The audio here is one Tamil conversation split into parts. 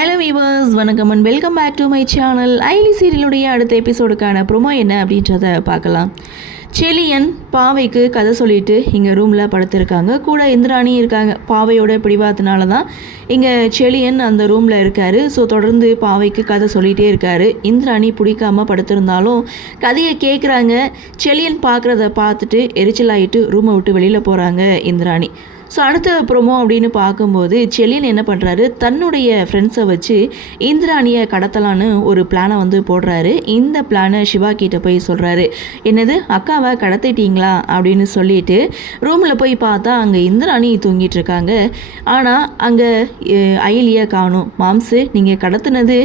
ஹலோ வீவர்ஸ், வணக்கம் and welcome back to my channel. ஐலி சீரியலுடைய அடுத்த எபிசோடுக்கான ப்ரோமோ என்ன அப்படின்றத பார்க்கலாம். செலியன் பாவைக்கு கதை சொல்லிட்டு இங்கே ரூமில் படுத்திருக்காங்க. கூட இந்திராணி இருக்காங்க. பாவையோட பிடிவாதத்தினால தான் இங்கே செலியன் அந்த ரூமில் இருக்கார். ஸோ தொடர்ந்து பாவைக்கு கதை சொல்லிகிட்டே இருக்கார். இந்திராணி பிடிக்காமல் படுத்திருந்தாலும் கதையை கேட்குறாங்க. செலியன் பார்க்குறத பார்த்துட்டு எரிச்சலாகிட்டு ரூமை விட்டு வெளியில் போகிறாங்க இந்திராணி. ஸோ அடுத்த ப்ரோமோ அப்படின்னு பார்க்கும்போது செலியன் என்ன பண்ணுறாரு, தன்னுடைய ஃப்ரெண்ட்ஸை வச்சு இந்திராணியை கடத்தலான்னு ஒரு பிளானை வந்து போடுறாரு. இந்த பிளானை சிவா கிட்ட போய் சொல்கிறாரு. என்னது, அக்காவை கடத்திட்டீங்களா அப்படின்னு சொல்லிட்டு ரூமில் போய் பார்த்தா அங்கே இந்திராணி தூங்கிட்டு இருக்காங்க. ஆனால் அங்கே அயலியை காணும். மாம்சு, நீங்கள் கடத்தினது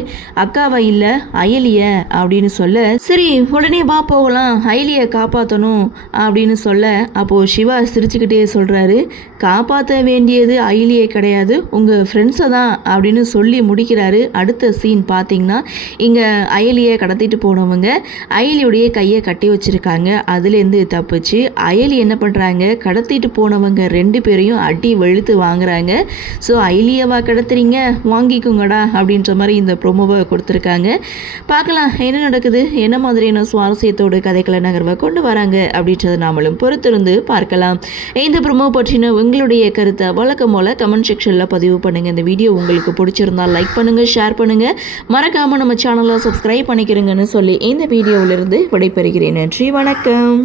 அக்காவை இல்லை அயலிய அப்படின்னு சொல்ல, சரி உடனே வா போகலாம், அயலியை காப்பாற்றணும் அப்படின்னு சொல்ல, அப்போது சிவா சிரிச்சுக்கிட்டே சொல்கிறாரு, காப்பாற்ற வேண்டியது அயலியை கிடையாது, உங்கள் ஃப்ரெண்ட்ஸை தான் அப்படின்னு சொல்லி முடிக்கிறாரு. அடுத்த சீன் பார்த்தீங்கன்னா இங்கே அயலியை கடத்திட்டு போனவங்க அயலியுடைய கையை கட்டி வச்சுருக்காங்க. அதுலேருந்து தப்பிச்சு அயலி என்ன பண்ணுறாங்க, கடத்திட்டு போனவங்க 2 பேரையும் அடி வெளுத்து வாங்குறாங்க. ஸோ அயலியவா கடத்துறீங்க, வாங்கிக்குங்கடா அப்படின்ற மாதிரி இந்த ப்ரோமோவை கொடுத்துருக்காங்க. பார்க்கலாம் என்ன நடக்குது, என்ன மாதிரியான சுவாரஸ்யத்தோடு கதைகளை நகர்வை கொண்டு வராங்க அப்படின்றத நாமளும் பொறுத்திருந்து பார்க்கலாம். இந்த ப்ரோமோ பற்றின உங்களுடைய கருத்தை வழக்கம் போல கமெண்ட் செக்ஷனில் பதிவு பண்ணுங்கள். இந்த வீடியோ உங்களுக்கு பிடிச்சிருந்தால் லைக் பண்ணுங்கள், ஷேர் பண்ணுங்கள், மறக்காமல் நம்ம சேனலை சப்ஸ்கிரைப் பண்ணிக்கிறீங்கன்னு சொல்லி இந்த வீடியோவிலிருந்து விடைபெறுகிறேன். நன்றி, வணக்கம்.